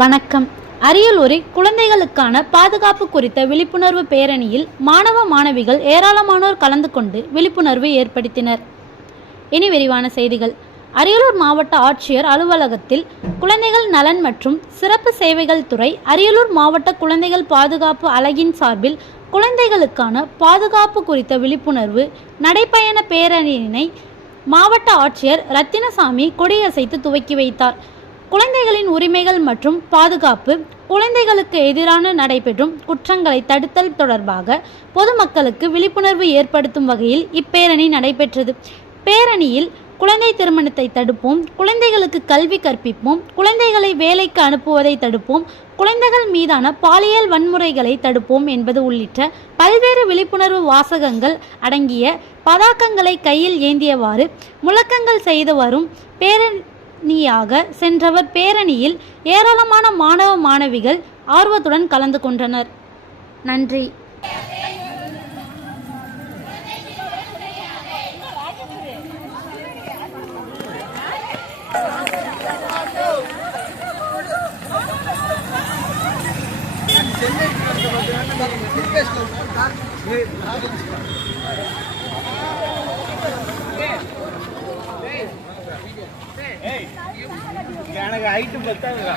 வணக்கம். அரியலூரில் குழந்தைகளுக்கான பாதுகாப்பு குறித்த விழிப்புணர்வு பேரணியில் மாணவ மாணவிகள் ஏராளமானோர் கலந்து கொண்டு விழிப்புணர்வு ஏற்படுத்தினர். இனி விரிவான செய்திகள். அரியலூர் மாவட்ட ஆட்சியர் அலுவலகத்தில் குழந்தைகள் நலன் மற்றும் சிறப்பு சேவைகள் துறை அரியலூர் மாவட்ட குழந்தைகள் பாதுகாப்பு அலகின் சார்பில் குழந்தைகளுக்கான பாதுகாப்பு குறித்த விழிப்புணர்வு நடைபயண பேரணியினை மாவட்ட ஆட்சியர் ரத்தினசாமி கொடியசைத்து துவக்கி வைத்தார். குழந்தைகளின் உரிமைகள் மற்றும் பாதுகாப்பு, குழந்தைகளுக்கு எதிரான நடைபெறும் குற்றங்களை தடுத்தல் தொடர்பாக பொதுமக்களுக்கு விழிப்புணர்வு ஏற்படுத்தும் வகையில் இப்பேரணி நடைபெற்றது. பேரணியில் குழந்தை திருமணத்தை தடுப்போம், குழந்தைகளுக்கு கல்வி கற்பிப்போம், குழந்தைகளை வேலைக்கு அனுப்புவதை தடுப்போம், குழந்தைகள் மீதான பாலியல் வன்முறைகளை தடுப்போம் என்பது உள்ளிட்ட பல்வேறு விழிப்புணர்வு வாசகங்கள் அடங்கிய பதாகங்களை கையில் ஏந்தியவாறு முழக்கங்கள் செய்து வரும் பேரணியாக சென்றவர். பேரணியில் ஏராளமான மாணவ மாணவிகள் ஆர்வத்துடன் கலந்து கொண்டனர். நன்றி. எனக்கு ஐட்டம் பத்தாங்க.